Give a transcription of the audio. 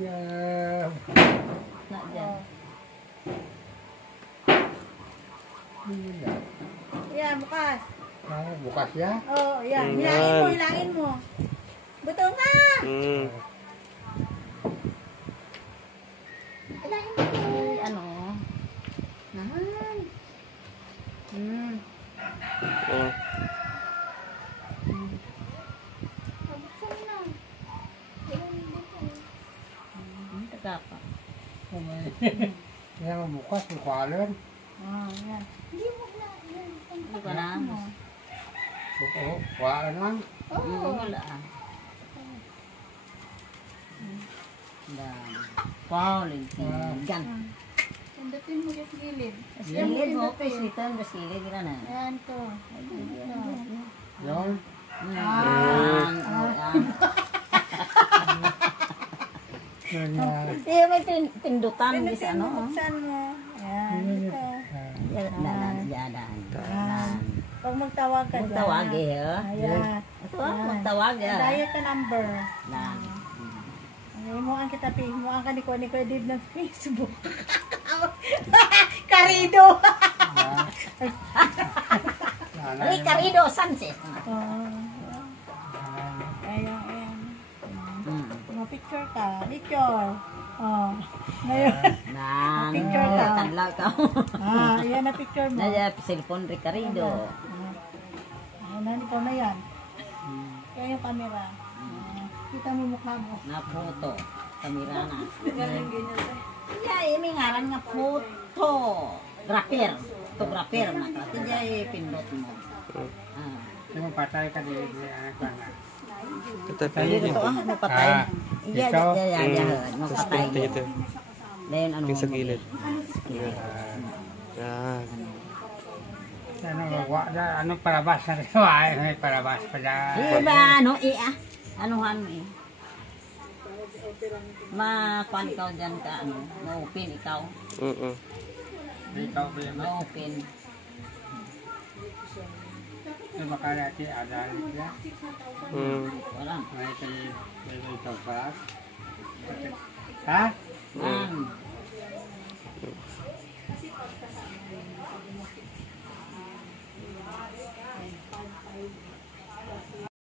Ya. Nak dyan. Yan, bukas. Bukas ya. Oh, yan. Hilangin mo. Betul nga. Hilangin mo. Ano? Naman. Buksan na. Taga pa. Yang bukas bukalan. Yan. Hindi mo na. Hindi ka na. Bukalan lang. Wala. Wow, gan. Tandatin mo yung gilid. Gilid mo, pesitan, basilid ka na. Ayan to. Yon. Iya, may pindutan di sa ano. Buksan mo. Ayan. Ito. Dadan. Pag magtawag ka dyan. Magtawag eh. Ayan. Ito, magtawag eh. Dial ka number. Nan. Himuan kita, himuan ka ni Kuya Dave ng Facebook. Karido! Ay, Carido Sanchez. Ayan. Picture ka. Picture. Ngayon. Nan. Picture ka. Tadlaw ka. Ayan na picture mo. Naya, cellphone Ricardo. Ayan, ikaw na yan. Kaya yung camera. Kita mo yung mukha mo. Na photo. Kamera na. Yeah, may ngaran nga photo. Grapher. Photographer na ka. Tiya pindot mo. Yung patay ka di anak ko na. Dito magpatay. Iya, magpatay. Then ano? Yung sa gilid. Yan. Ano parabas na rin? May parabas pa dyan. Iba, ano, anuhan mo eh. Makuan ikaw dyan ka, ano, ma-open ikaw. Ikaw ba yung Ma-open. Ito baka natin adal niya. Wala. May ito pa. Ha?